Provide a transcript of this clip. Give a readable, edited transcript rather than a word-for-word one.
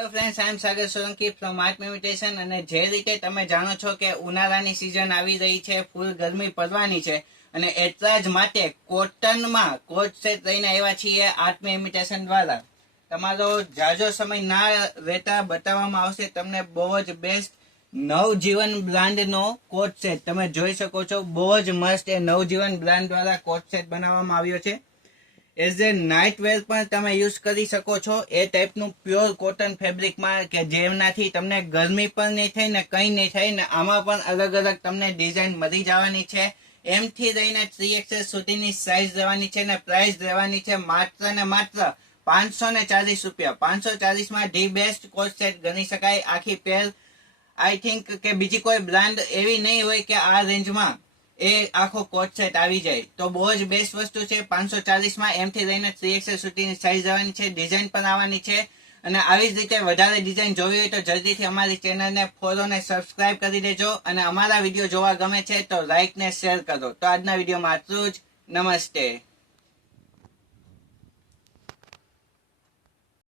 Hello friends, I'm Sagar Solanki from Art Imitation. અને જે રીતે તમે જાણો છો કે ઉનાળાની સિઝન આવી રહી છે, ફૂલ ગરમી પડવાની છે, અને એટલા જ માટે કોટનમાં કોટ સેટ લઈને આવ્યા છીએ આર્ટ ઇમિટેશન દ્વારા. તમારો જાજો સમય ના રહેતા બતાવવામાં આવશે તમને બહુ જ બેસ્ટ નવજીવન બ્રાન્ડનો કોટ સેટ. તમે જોઈ શકો છો, બહુ જ મસ્ત એ નવજીવન બ્રાન્ડ દ્વારા કોટ સેટ બનાવવામાં આવ્યો છે. એઝ એ નાઇટ વેર પણ તમે યુઝ કરી શકો છો. એ ટાઈપનું પ્યોર કોટન ફેબ્રિકમાં કે જેમનાથી તમને ગરમી પણ નહીં થાય ને કંઈ નહીં થાય ને. આમાં પણ અલગ અલગ તમને ડિઝાઇન મળી જવાની છે. એમથી લઈને 3XL સુધીની સાઇઝ રહેવાની છે ને પ્રાઇસ રહેવાની છે માત્ર ને માત્ર 540 રૂપિયા. 540માં ધી બેસ્ટ કોટ સેટ ગણી શકાય. આખી પેર આઈ થિંક કે બીજી કોઈ બ્રાન્ડ એવી નહીં હોય કે આ રેન્જમાં એ આખો કોટ સેટ આવી જાય. તો બહુ જ બેસ્ટ વસ્તુ છે. 540માં એમથી લઈને 3XL સુધીની સાઇઝ આવવાની છે. ડિઝાઇન પણ આવવાની છે. અને આવી જ રીતે વધારે ડિઝાઇન જોવી હોય તો જલ્દીથી અમારી ચેનલને ફોલો ને સબસ્ક્રાઇબ કરી દેજો. અને અમારા વિડીયો જોવા ગમે છે તો લાઇક ને શેર કરો. તો આજના વિડીયોમાં આટલું જ. નમસ્તે.